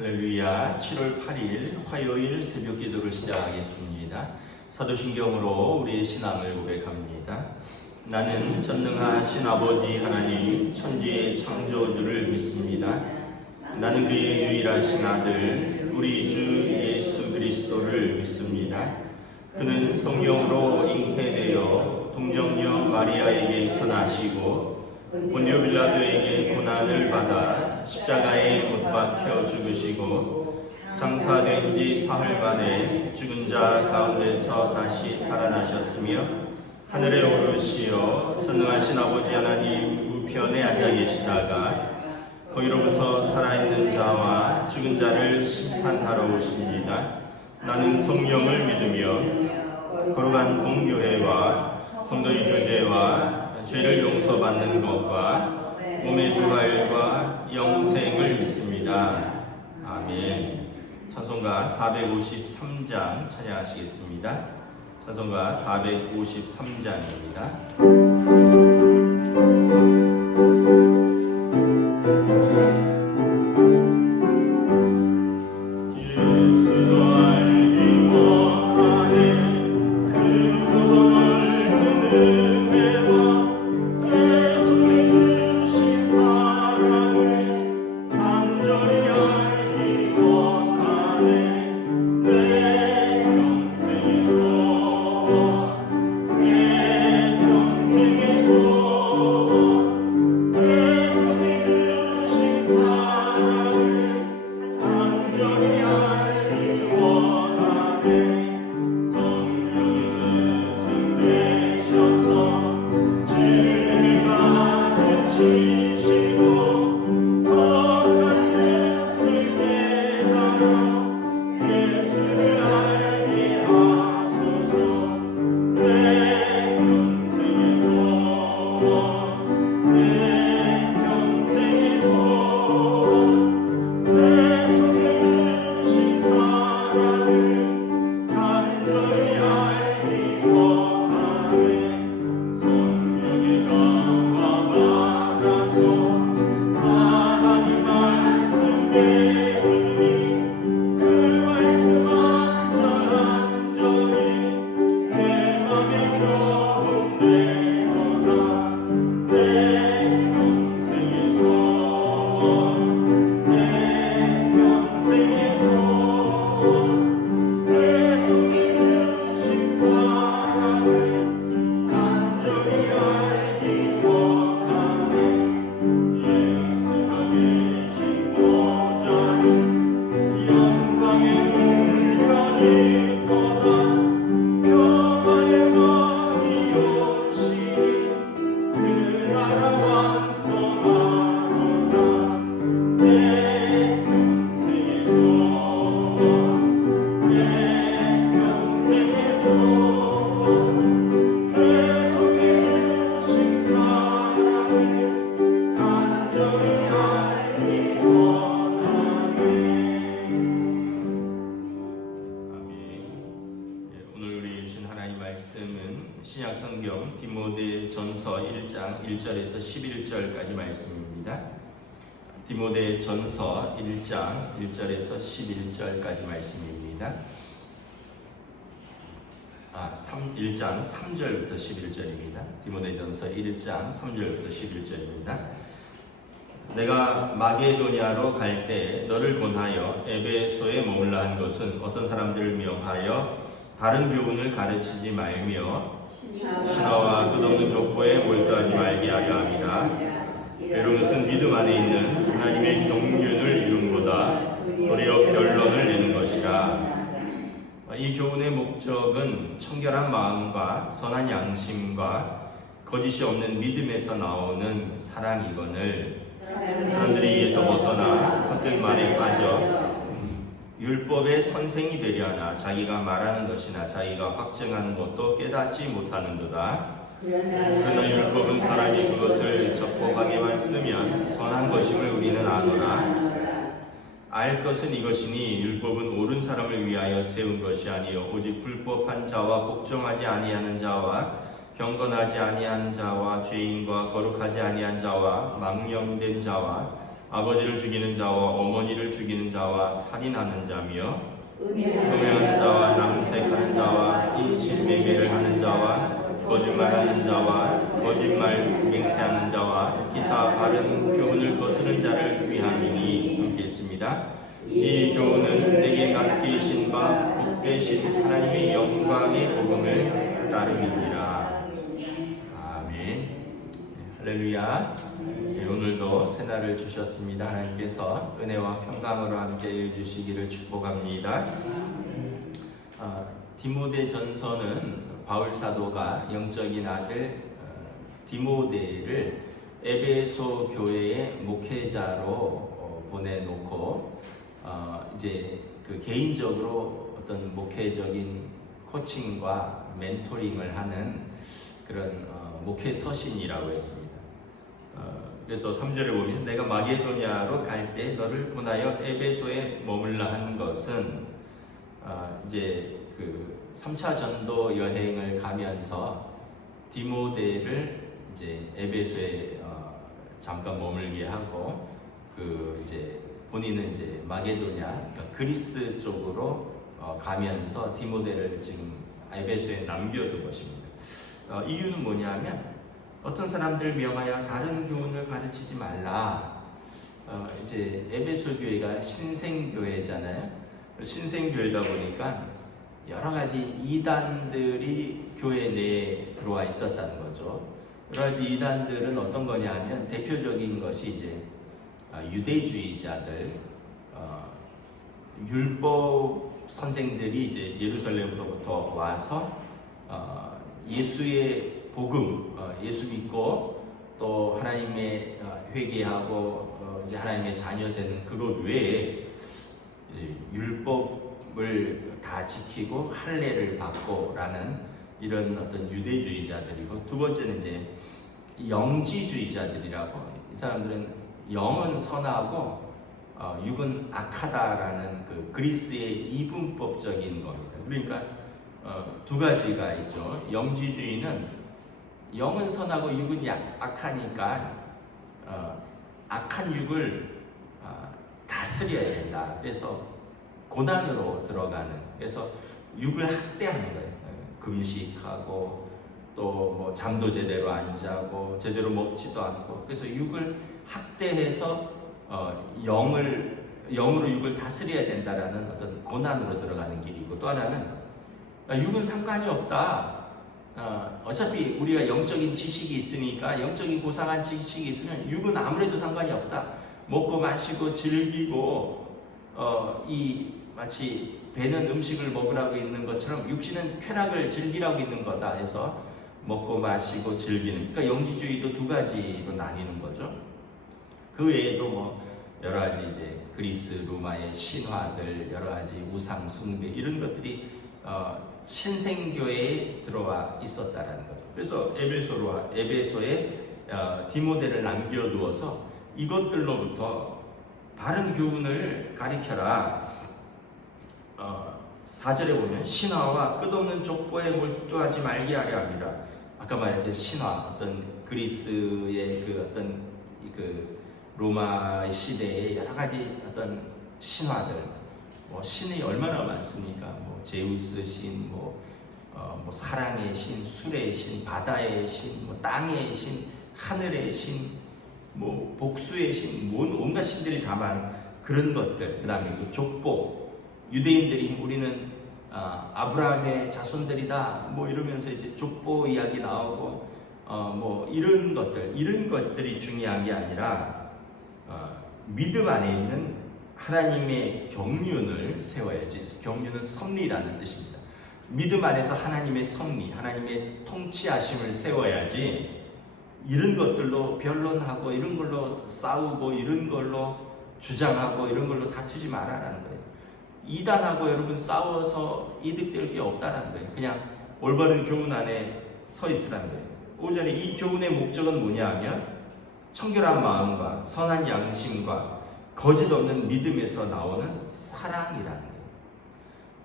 할렐루야. 7월 8일 화요일 새벽 기도를 시작하겠습니다. 사도신경으로 우리의 신앙을 고백합니다. 나는 전능하신 아버지 하나님 천지의 창조주를 믿습니다. 나는 그의 유일하신 아들 우리 주 예수 그리스도를 믿습니다. 그는 성령으로 잉태되어 동정녀 마리아에게서 나시고 본디오 빌라도에게 고난을 받아 십자가에 못 박혀 죽으시고 장사된 지 사흘 만에 죽은 자 가운데서 다시 살아나셨으며 하늘에 오르시어 전능하신 아버지 하나님 우편에 앉아 계시다가 거기로부터 살아있는 자와 죽은 자를 심판하러 오십니다. 나는 성령을 믿으며 거룩한 공교회와 성도의 교제와 죄를 용서받는 것과 몸의 부활과 영생을 믿습니다. 아멘. 찬송가 453장 찬양하시겠습니다. 찬송가 453장입니다. 신약성경 디모데전서 1장 1절에서 11절까지 말씀입니다. 디모데전서 1장 1절에서 11절까지 말씀입니다. 1장 3절부터 11절입니다. 디모데전서 1장 3절부터 11절입니다. 내가 마게도냐로 갈 때 너를 권하여 에베소에 머물라 한 것은 어떤 사람들을 명하여 다른 교훈을 가르치지 말며 신화와 끝없는 족보에 몰두하지 말게 하려 함이라. 이런 것은 믿음 안에 있는 하나님의 경륜을 이룬보다 도리어 변론을 내는 것이라. 이 교훈의 목적은 청결한 마음과 선한 양심과 거짓이 없는 믿음에서 나오는 사랑이거늘 사람들이 이에서 벗어나 헛된 말에 빠져 율법의 선생이 되려 하나 자기가 말하는 것이나 자기가 확증하는 것도 깨닫지 못하는도다. 그러나 율법은 사람이 그것을 적법하게만 쓰면 선한 것임을 우리는 아노라. 알 것은 이것이니 율법은 옳은 사람을 위하여 세운 것이 아니요 오직 불법한 자와 복종하지 아니하는 자와 경건하지 아니한 자와 죄인과 거룩하지 아니한 자와 망령된 자와 아버지를 죽이는 자와 어머니를 죽이는 자와 자와 살인하는 자며 음행하는 자와 남색하는 자와 인신매매를 하는 자와 거짓말하는 자와 거짓말 맹세하는 자와 기타 바른 교훈을 거스른 자를 위함이니. 함께 있습니다. 이 교훈은 내게 맡기신 바 복되신 하나님의 영광의 복음을 따름이니라. 아멘. 할렐루야. 오늘도 새날을 주셨습니다. 하나님께서 은혜와 평강으로 함께 해주시기를 축복합니다. 디모데전서는 바울 사도가 영적인 아들 디모데를 에베소 교회의 목회자로 보내놓고 이제 그 개인적으로 어떤 목회적인 코칭과 멘토링을 하는 그런 목회 서신이라고 했습니다. 그래서 3절에 보면 내가 마게도냐로 갈 때 너를 보내어 에베소에 머물라 한 것은 이제 그 3차 전도 여행을 가면서 디모데를 이제 에베소에 잠깐 머물게 하고 그 이제 본인은 이제 마게도냐, 그러니까 그리스 쪽으로 가면서 디모데를 지금 에베소에 남겨둔 것입니다. 이유는 뭐냐면 어떤 사람들을 명하여 다른 교훈을 가르치지 말라. 이제 에베소 교회가 신생교회잖아요. 신생교회다 보니까 여러 가지 이단들이 교회 내에 들어와 있었다는 거죠. 여러 가지 이단들은 어떤 거냐면 대표적인 것이 이제 유대주의자들, 율법 선생들이 이제 예루살렘으로부터 와서 예수의 복음, 예수 믿고 또 하나님의 회개하고 이제 하나님의 자녀 되는 그것 외에 율법을 다 지키고 할례를 받고라는 이런 어떤 유대주의자들이고, 두 번째는 이제 영지주의자들이라고, 이 사람들은 영은 선하고 육은 악하다라는 그 그리스의 이분법적인 겁니다. 그러니까 두 가지가 있죠. 영지주의는 영은 선하고 육은 악하니까 악한 육을 다스려야 된다. 그래서 고난으로 들어가는, 그래서 육을 학대하는 거예요. 금식하고 또 뭐 잠도 제대로 안 자고 제대로 먹지도 않고, 그래서 육을 학대해서 영으로 육을 다스려야 된다라는 어떤 고난으로 들어가는 길이고, 또 하나는 육은 상관이 없다. 어차피 우리가 영적인 지식이 있으니까, 영적인 고상한 지식이 있으면 육은 아무래도 상관이 없다. 먹고 마시고 즐기고 이 마치 배는 음식을 먹으라고 있는 것처럼 육신은 쾌락을 즐기라고 있는 거다 해서 먹고 마시고 즐기는, 그러니까 영지주의도 두 가지로 나뉘는 거죠. 그 외에도 뭐 여러 가지 이제 그리스 로마의 신화들, 여러 가지 우상 숭배, 이런 것들이 신생교회에 들어와 있었다라는 거죠. 그래서 에베소에 디모데를 남겨두어서 이것들로부터 바른 교훈을 가르쳐라. 4절에 보면 신화와 끝없는 족보에 몰두하지 말게 하려 합니다. 아까 말했던 신화, 어떤 그리스의 그 어떤 그 로마 시대의 여러 가지 어떤 신화들, 뭐 신이 얼마나 많습니까? 뭐 제우스 신, 뭐 사랑의 신, 술의 신, 바다의 신, 뭐 땅의 신, 하늘의 신, 뭐 복수의 신, 온갖 신들이 다만 그런 것들. 그다음에 또 족보. 유대인들이 우리는 아브라함의 자손들이다 뭐 이러면서 이제 족보 이야기 나오고 뭐 이런 것들이 중요한 게 아니라 믿음 안에 있는 하나님의 경륜을 세워야지. 경륜은 섭리라는 뜻입니다. 믿음 안에서 하나님의 섭리, 하나님의 통치하심을 세워야지 이런 것들로 변론하고 이런 걸로 싸우고 이런 걸로 주장하고 이런 걸로 다투지 말아라는 거예요. 이단하고 여러분 싸워서 이득될 게 없다는 거예요. 그냥 올바른 교훈 안에 서 있으라는 거예요. 오전에 이 교훈의 목적은 뭐냐 하면 청결한 마음과 선한 양심과 거짓 없는 믿음에서 나오는 사랑이라는 거예요.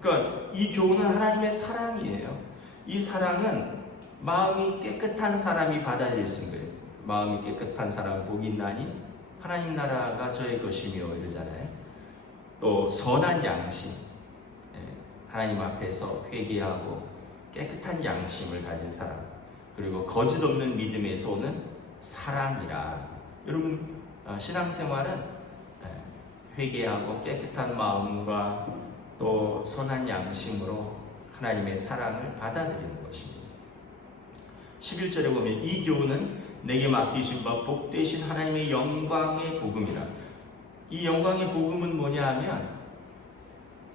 그러니까 이 교훈은 하나님의 사랑이에요. 이 사랑은 마음이 깨끗한 사람이 받아들일 수 있는 거예요. 마음이 깨끗한 사람 복이 있나니 하나님 나라가 저의 것이며 이러잖아요. 또 선한 양심, 하나님 앞에서 회개하고 깨끗한 양심을 가진 사람, 그리고 거짓 없는 믿음에서 오는 사랑이라. 여러분, 신앙생활은 회개하고 깨끗한 마음과 또 선한 양심으로 하나님의 사랑을 받아들이는 것입니다. 11절에 보면 이 교훈은 내게 맡기신 바 복되신 하나님의 영광의 복음이라. 이 영광의 복음은 뭐냐 하면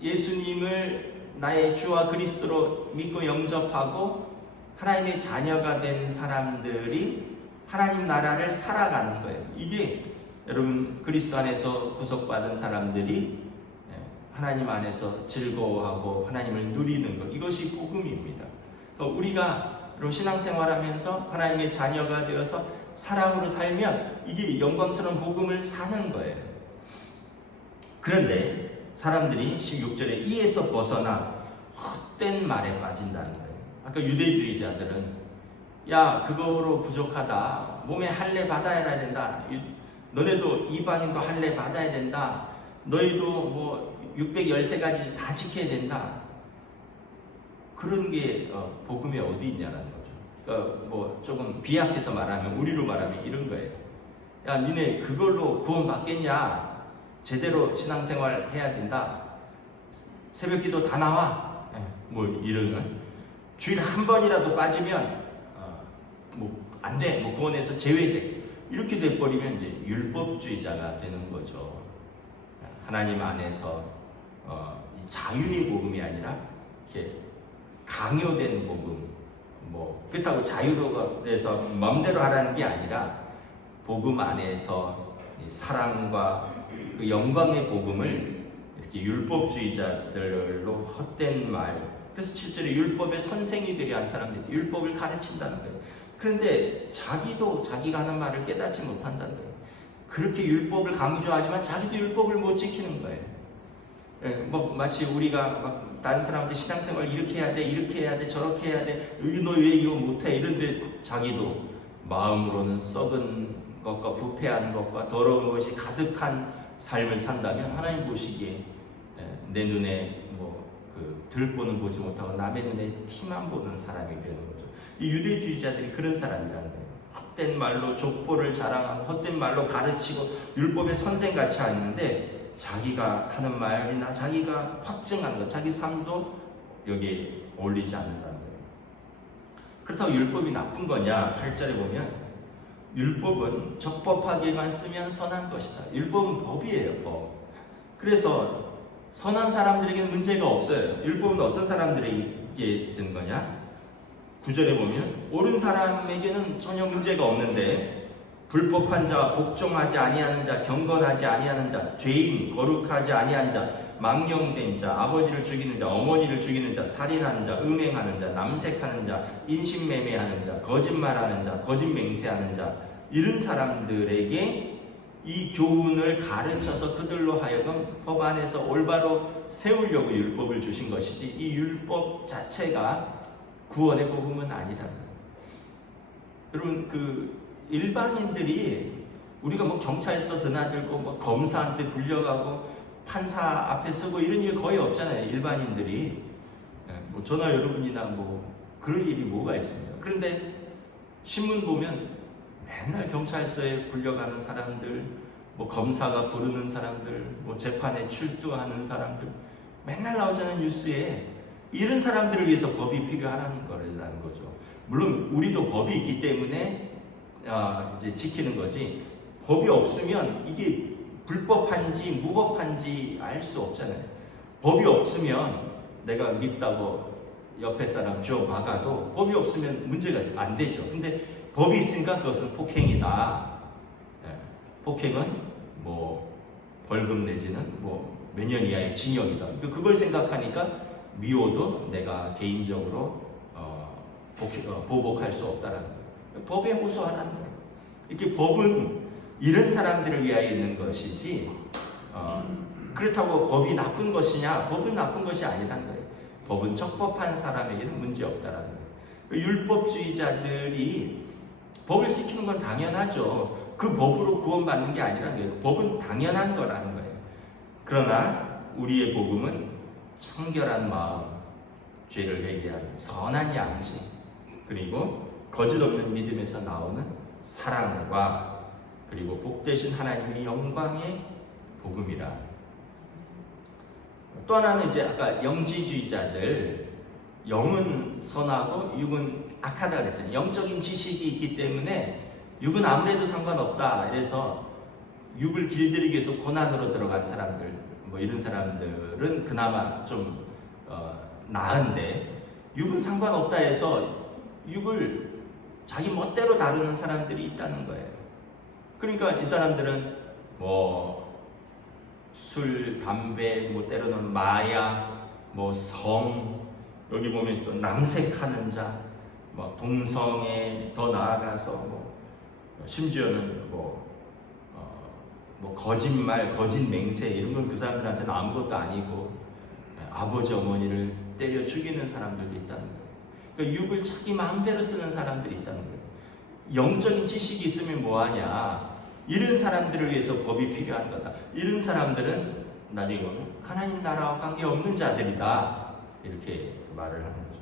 예수님을 나의 주와 그리스도로 믿고 영접하고 하나님의 자녀가 된 사람들이 하나님 나라를 살아가는 거예요. 이게 여러분 그리스도 안에서 구속받은 사람들이 하나님 안에서 즐거워하고 하나님을 누리는 것, 이것이 복음입니다. 그러니까 우리가 신앙생활하면서 하나님의 자녀가 되어서 사랑으로 살면 이게 영광스러운 복음을 사는 거예요. 그런데 사람들이 16절에 이에서 벗어나 헛된 말에 빠진다는 거예요. 아까 유대주의자들은 야 그거로 부족하다, 몸에 할례 받아야 된다, 너네도 이방인도 할례 받아야 된다, 너희도 뭐 613가지 다 지켜야 된다. 그런 게 복음이 어디 있냐는 거죠. 그러니까 뭐 조금 비약해서 말하면, 우리로 말하면 이런 거예요. 야 니네 그걸로 구원 받겠냐, 제대로 신앙생활 해야 된다, 새벽기도 다 나와, 뭐 이런, 주일 한 번이라도 빠지면 뭐 안 돼, 뭐 구원에서 제외돼, 이렇게 돼버리면 이제 율법주의자가 되는 거죠. 하나님 안에서 자율의 복음이 아니라 이렇게 강요된 복음, 뭐 그렇다고 자유로가 돼서 마음대로 하라는 게 아니라 복음 안에서 사랑과 그 영광의 복음을 이렇게 율법주의자들로 헛된 말, 그래서 7절에 율법의 선생이 되려 한 사람들이 율법을 가르친다는 거예요. 그런데 자기도 자기가 하는 말을 깨닫지 못한다는 거예요. 그렇게 율법을 강조하지만 자기도 율법을 못 지키는 거예요. 뭐 마치 우리가 막 다른 사람한테 신앙생활 이렇게 해야 돼, 이렇게 해야 돼, 저렇게 해야 돼, 너 왜 이거 못해, 이런데 자기도 마음으로는 썩은 것과 부패한 것과 더러운 것이 가득한 삶을 산다면 하나님 보시기에 내 눈에 뭐 그 들보는 보지 못하고 남의 눈에 티만 보는 사람이 되는 거죠. 이 유대주의자들이 그런 사람이라는 거예요. 헛된 말로 족보를 자랑하고 헛된 말로 가르치고 율법의 선생같이 하는데 자기가 하는 말이나 자기가 확증한 것, 자기 삶도 여기에 어울리지 않는다는 거예요. 그렇다고 율법이 나쁜 거냐? 8절에 보면 율법은 적법하게만 쓰면 선한 것이다. 율법은 법이에요, 법. 그래서 선한 사람들에게는 문제가 없어요. 율법은 어떤 사람들에게 되는 거냐? 9절에 보면 옳은 사람에게는 전혀 문제가 없는데 불법한 자, 복종하지 아니하는 자, 경건하지 아니하는 자, 죄인, 거룩하지 아니한 자, 망령된 자, 아버지를 죽이는 자, 어머니를 죽이는 자, 살인하는 자, 음행하는 자, 남색하는 자, 인신매매하는 자, 거짓말하는 자, 거짓 맹세하는 자, 이런 사람들에게 이 교훈을 가르쳐서 그들로 하여금 법 안에서 올바로 세우려고 율법을 주신 것이지 이 율법 자체가 구원의 복음은 아니라는 거예요. 여러분 그 일반인들이 우리가 뭐 경찰서 드나들고 뭐 검사한테 불려가고 판사 앞에 서고 이런 일 거의 없잖아요. 일반인들이 뭐 저나 여러분이나 뭐 그럴 일이 뭐가 있습니까? 그런데 신문 보면 맨날 경찰서에 불려가는 사람들, 뭐 검사가 부르는 사람들, 뭐 재판에 출두하는 사람들 맨날 나오잖아요, 뉴스에. 이런 사람들을 위해서 법이 필요하라는 거라는 거죠. 물론 우리도 법이 있기 때문에 이제 지키는 거지, 법이 없으면 이게 불법한지 무법한지 알 수 없잖아요. 법이 없으면 내가 밉다고 옆에 사람 쥐어 막아도 법이 없으면 문제가 안 되죠. 근데 법이 있으니까 그것은 폭행이다. 폭행은 뭐 벌금 내지는 뭐 몇 년 이하의 징역이다. 그걸 생각하니까 미워도 내가 개인적으로 보복할 수 없다라는 거예요. 법에 호소하라는 거예요. 이렇게 법은 이런 사람들을 위하여 있는 것이지 그렇다고 법이 나쁜 것이냐? 법은 나쁜 것이 아니라는 거예요. 법은 적법한 사람에게는 문제 없다라는 거예요. 율법주의자들이 법을 지키는 건 당연하죠. 그 법으로 구원받는 게 아니라는 거예요. 법은 당연한 거라는 거예요. 그러나 우리의 복음은 청결한 마음, 죄를 회개하는 선한 양심, 그리고 거짓 없는 믿음에서 나오는 사랑과 그리고 복되신 하나님의 영광의 복음이라. 또 하나는 이제 아까 영지주의자들, 영은 선하고 육은 악하다 그랬잖아요. 영적인 지식이 있기 때문에 육은 아무래도 상관없다. 그래서 육을 길들이기 위해서 고난으로 들어간 사람들, 뭐 이런 사람들은 그나마 좀 나은데, 육은 상관없다 해서 육을 자기 멋대로 다루는 사람들이 있다는 거예요. 그러니까 이 사람들은 뭐 술, 담배, 뭐 때로는 마약, 뭐 성, 여기 보면 또 남색하는 자, 뭐 동성애, 더 나아가서 뭐 심지어는 뭐 거짓말, 거짓 맹세 이런 건 그 사람들한테는 아무것도 아니고 아버지 어머니를 때려 죽이는 사람들도 있다는 거예요. 그러니까 육을 자기 마음대로 쓰는 사람들이 있다는 거예요. 영적인 지식이 있으면 뭐하냐? 이런 사람들을 위해서 법이 필요한 거다. 이런 사람들은 나중에 보면 하나님 나라와 관계없는 자들이다. 이렇게 말을 하는 거죠.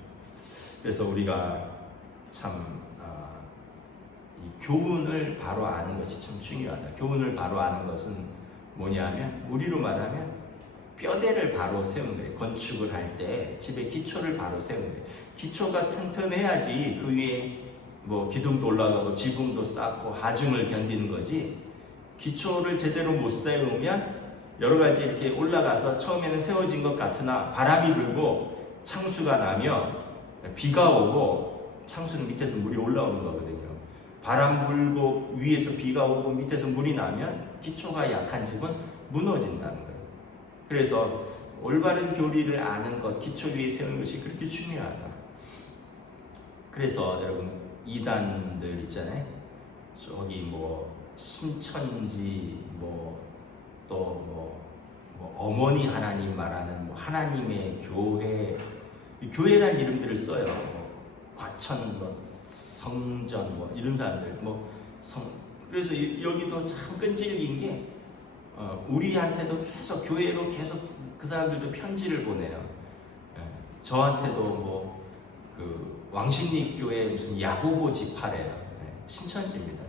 그래서 우리가 참 이 교훈을 바로 아는 것이 참 중요하다. 교훈을 바로 아는 것은 뭐냐면, 우리로 말하면 뼈대를 바로 세우는 거예요. 건축을 할 때 집의 기초를 바로 세우는 거예요. 기초가 튼튼해야지 그 위에 뭐 기둥도 올라가고 지붕도 쌓고 하중을 견디는 거지, 기초를 제대로 못 세우면 여러 가지 이렇게 올라가서 처음에는 세워진 것 같으나 바람이 불고 창수가 나며 비가 오고, 창수는 밑에서 물이 올라오는 거거든요. 바람 불고 위에서 비가 오고 밑에서 물이 나면 기초가 약한 집은 무너진다는 거예요. 그래서 올바른 교리를 아는 것, 기초 위에 세우는 것이 그렇게 중요하다. 그래서 여러분, 이단들 있잖아요. 저기 뭐 신천지, 또 어머니 하나님 말하는 뭐 하나님의 교회, 교회란 이름들을 써요. 과천, 성전, 이런 사람들, 그래서 여기도 참 끈질긴 게, 우리한테도 계속 교회로 계속 그 사람들도 편지를 보내요. 저한테도 왕십리 교회 무슨 야고보 지파래요. 신천지입니다.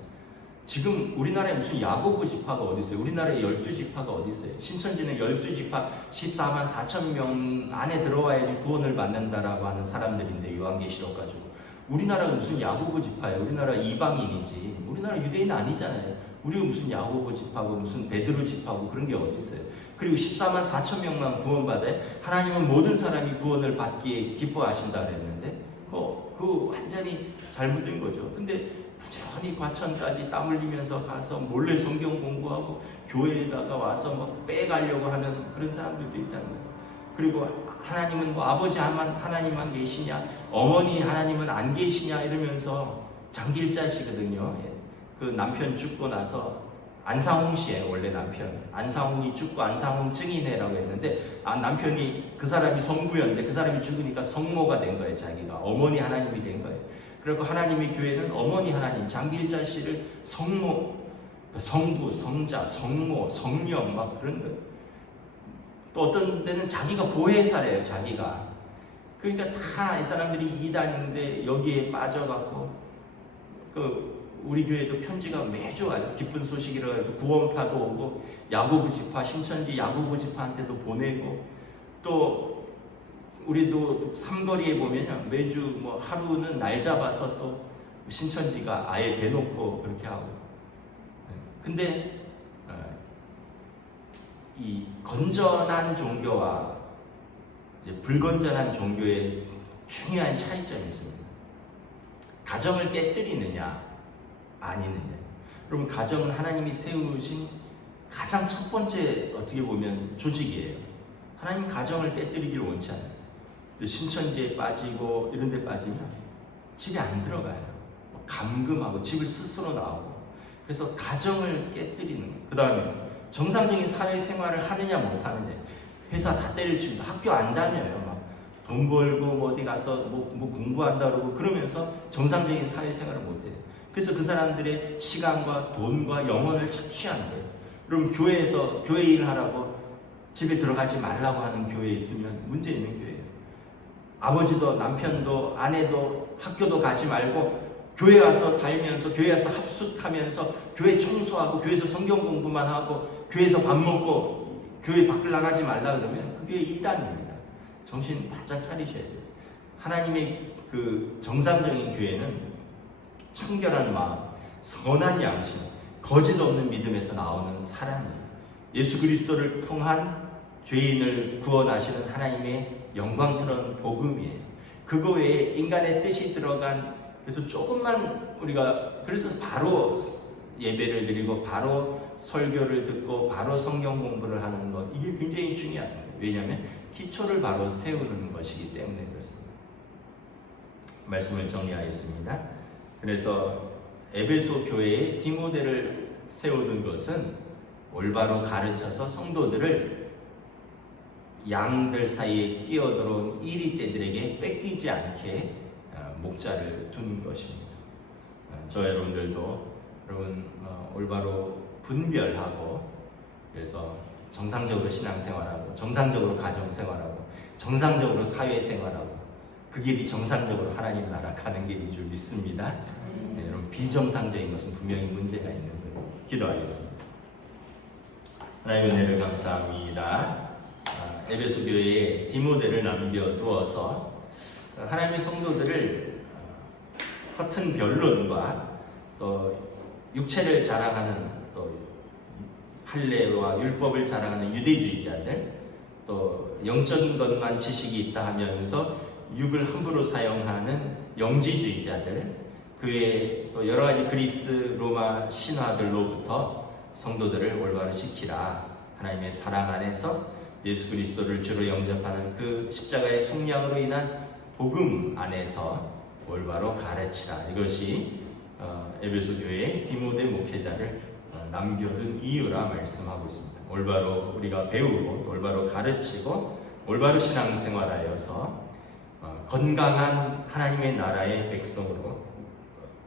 지금 우리나라에 무슨 야고보 지파가 어디 있어요? 우리나라에 12지파가 어디 있어요? 신천지는 12지파 14만 4천 명 안에 들어와야지 구원을 받는다라고 하는 사람들인데, 요한계시록 가지고. 우리나라가 무슨 야고보 지파예요? 우리나라 이방인이지. 우리나라 유대인 아니잖아요. 우리가 무슨 야고보 지파고 무슨 베드로 지파고 그런 게 어디 있어요? 그리고 14만 4천 명만 구원받아요. 하나님은 모든 사람이 구원을 받기에 기뻐하신다 그랬는데, 그거 완전히 잘못된 거죠. 근데 부지런히 과천까지 땀 흘리면서 가서 몰래 성경 공부하고 교회에다가 와서 빼가려고 하는 그런 사람들도 있다는 거예요. 그리고 하나님은 아버지 하나님만 계시냐, 어머니 하나님은 안 계시냐 이러면서 장길자시거든요. 그 남편 죽고 나서, 안상홍 씨의 원래 남편, 안상홍이 죽고 안상홍 증인회라고 했는데, 남편이, 그 사람이 성부였는데 그 사람이 죽으니까 성모가 된 거예요. 자기가 어머니 하나님이 된 거예요. 그리고 하나님의 교회는 어머니 하나님, 장길자 씨를 성모, 성부, 성자, 성모, 성령 그런 거예요. 또 어떤 데는 자기가 보혜사래요. 자기가. 그러니까 다 이 사람들이 이단인데 여기에 빠져갖고, 우리 교회도 편지가 매주 와요. 기쁜 소식이라고 해서 구원파도 오고, 야고보 지파, 신천지 야고보 지파한테도 보내고, 또 우리도 삼거리에 보면 매주 하루는 날 잡아서 또 신천지가 아예 대놓고 그렇게 하고. 근데 이 건전한 종교와 이제 불건전한 종교의 중요한 차이점이 있습니다. 가정을 깨뜨리느냐 아니느냐. 여러분, 가정은 하나님이 세우신 가장 첫 번째, 어떻게 보면 조직이에요. 하나님 가정을 깨뜨리기를 원치 않아요. 신천지에 빠지고 이런 데 빠지면 집에 안 들어가요. 감금하고 집을 스스로 나오고. 그래서 가정을 깨뜨리는 거예요. 그 다음에 정상적인 사회생활을 하느냐 못하느냐. 회사 다 때려치고 학교 안 다녀요. 돈 벌고 어디 가서 공부한다 그러고, 그러면서 정상적인 사회생활을 못해요. 그래서 그 사람들의 시간과 돈과 영혼을 착취하는 거예요. 그럼 교회에서 교회 일을 하라고 집에 들어가지 말라고 하는 교회에 있으면 문제 있는 교회예요. 아버지도 남편도 아내도 학교도 가지 말고 교회 와서 살면서, 교회 와서 합숙하면서, 교회 청소하고, 교회에서 성경 공부만 하고, 교회에서 밥 먹고, 교회 밖을 나가지 말라 그러면 그게 이단입니다. 정신 바짝 차리셔야 돼요. 하나님의 그 정상적인 교회는 청결한 마음, 선한 양심, 거짓 없는 믿음에서 나오는 사랑이에요. 예수 그리스도를 통한 죄인을 구원하시는 하나님의 영광스러운 복음이에요. 그거 외에 인간의 뜻이 들어간, 그래서 조금만 우리가, 그래서 바로 예배를 드리고 바로 설교를 듣고 바로 성경 공부를 하는 것, 이게 굉장히 중요한 거예요. 왜냐하면 기초를 바로 세우는 것이기 때문에 그렇습니다. 말씀을 정리하겠습니다. 그래서 에베소 교회에 디모데를 세우는 것은 올바로 가르쳐서 성도들을 양들 사이에 끼어들어온 이리떼들에게 뺏기지 않게 목자를 둔 것입니다. 저 여러분들도 여러분 올바로 분별하고, 그래서 정상적으로 신앙생활하고, 정상적으로 가정생활하고, 정상적으로 사회생활하고, 그 길이 정상적으로 하나님 나라 가는 길인 줄 믿습니다. 네, 여러분 비정상적인 것은 분명히 문제가 있는 거예요. 기도하겠습니다. 하나님의 은혜를 감사합니다. 에베소 교회에 디모데를 남겨두어서 하나님의 성도들을 허튼 변론과 또 육체를 자랑하는, 또 할례와 율법을 자랑하는 유대주의자들, 또 영적인 것만 지식이 있다 하면서 육을 함부로 사용하는 영지주의자들, 그 외에 또 여러 가지 그리스 로마 신화들로부터 성도들을 올바로 지키라. 하나님의 사랑 안에서 예수 그리스도를 주로 영접하는 그 십자가의 속량으로 인한 복음 안에서 올바로 가르치라. 이것이 에베소 교회의 디모데 목회자를 남겨둔 이유라 말씀하고 있습니다. 올바로 우리가 배우고, 올바로 가르치고, 올바로 신앙생활하여서 건강한 하나님의 나라의 백성으로,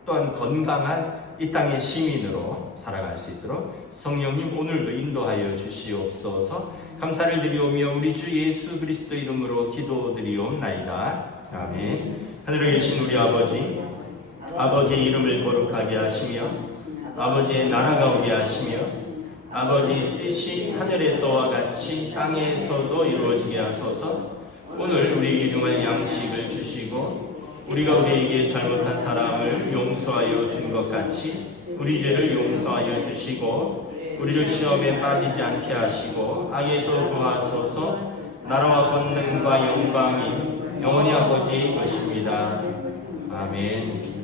또한 건강한 이 땅의 시민으로 살아갈 수 있도록 성령님 오늘도 인도하여 주시옵소서. 감사를 드리오며 우리 주 예수 그리스도 이름으로 기도드리옵나이다. 아멘. 하늘에 계신 우리 아버지, 아버지의 이름을 거룩하게 하시며 아버지의 나라가 오게 하시며 아버지의 뜻이 하늘에서와 같이 땅에서도 이루어지게 하소서. 오늘 우리에게 일용할 양식을 주시고 우리가 우리에게 잘못한 사람을 용서하여 준 것 같이 우리 죄를 용서하여 주시고 우리를 시험에 빠지지 않게 하시고 악에서 구하소서. 나라와 권능과 영광이 영원히 아버지의 것입니다. 아멘.